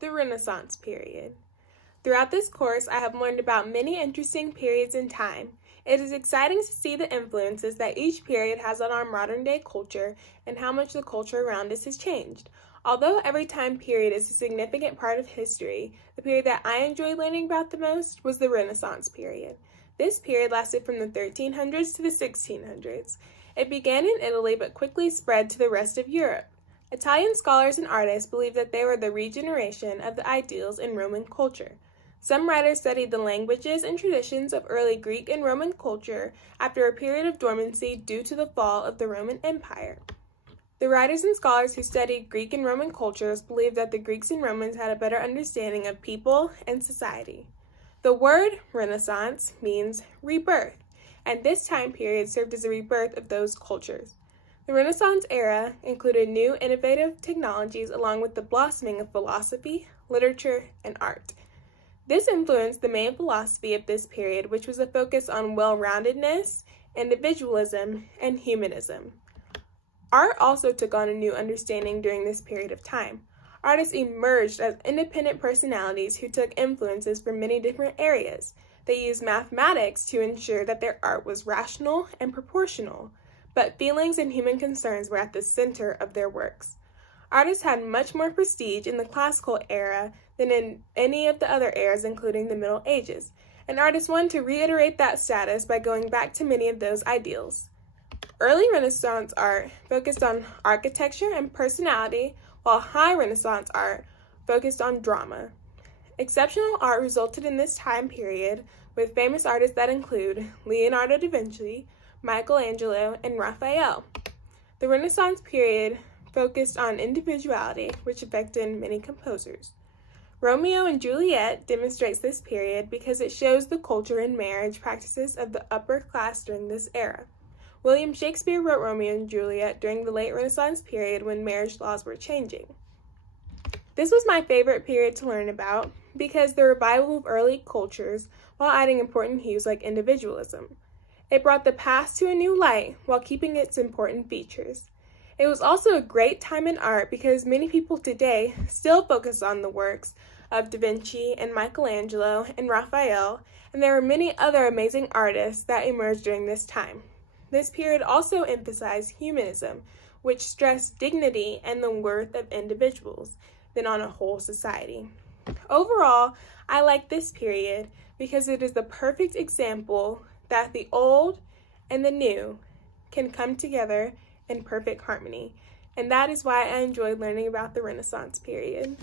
The Renaissance period. Throughout this course, I have learned about many interesting periods in time. It is exciting to see the influences that each period has on our modern-day culture and how much the culture around us has changed. Although every time period is a significant part of history, the period that I enjoyed learning about the most was the Renaissance period. This period lasted from the 1300s to the 1600s. It began in Italy but quickly spread to the rest of Europe. Italian scholars and artists believed that they were the regeneration of the ideals in Roman culture. Some writers studied the languages and traditions of early Greek and Roman culture after a period of dormancy due to the fall of the Roman Empire. The writers and scholars who studied Greek and Roman cultures believed that the Greeks and Romans had a better understanding of people and society. The word Renaissance means rebirth, and this time period served as a rebirth of those cultures. The Renaissance era included new innovative technologies along with the blossoming of philosophy, literature, and art. This influenced the main philosophy of this period, which was a focus on well-roundedness, individualism, and humanism. Art also took on a new understanding during this period of time. Artists emerged as independent personalities who took influences from many different areas. They used mathematics to ensure that their art was rational and proportional, but feelings and human concerns were at the center of their works. Artists had much more prestige in the classical era than in any of the other eras, including the Middle Ages, and artists wanted to reiterate that status by going back to many of those ideals. Early Renaissance art focused on architecture and personality, while high Renaissance art focused on drama. Exceptional art resulted in this time period with famous artists that include Leonardo da Vinci, Michelangelo, and Raphael. The Renaissance period focused on individuality, which affected many composers. Romeo and Juliet demonstrates this period because it shows the culture and marriage practices of the upper class during this era. William Shakespeare wrote Romeo and Juliet during the late Renaissance period when marriage laws were changing. This was my favorite period to learn about because the revival of early cultures while adding important hues like individualism. It brought the past to a new light while keeping its important features. It was also a great time in art because many people today still focus on the works of Da Vinci and Michelangelo and Raphael, and there were many other amazing artists that emerged during this time. This period also emphasized humanism, which stressed dignity and the worth of individuals, than on a whole society. Overall, I like this period because it is the perfect example that the old and the new can come together in perfect harmony, and that is why I enjoyed learning about the Renaissance period.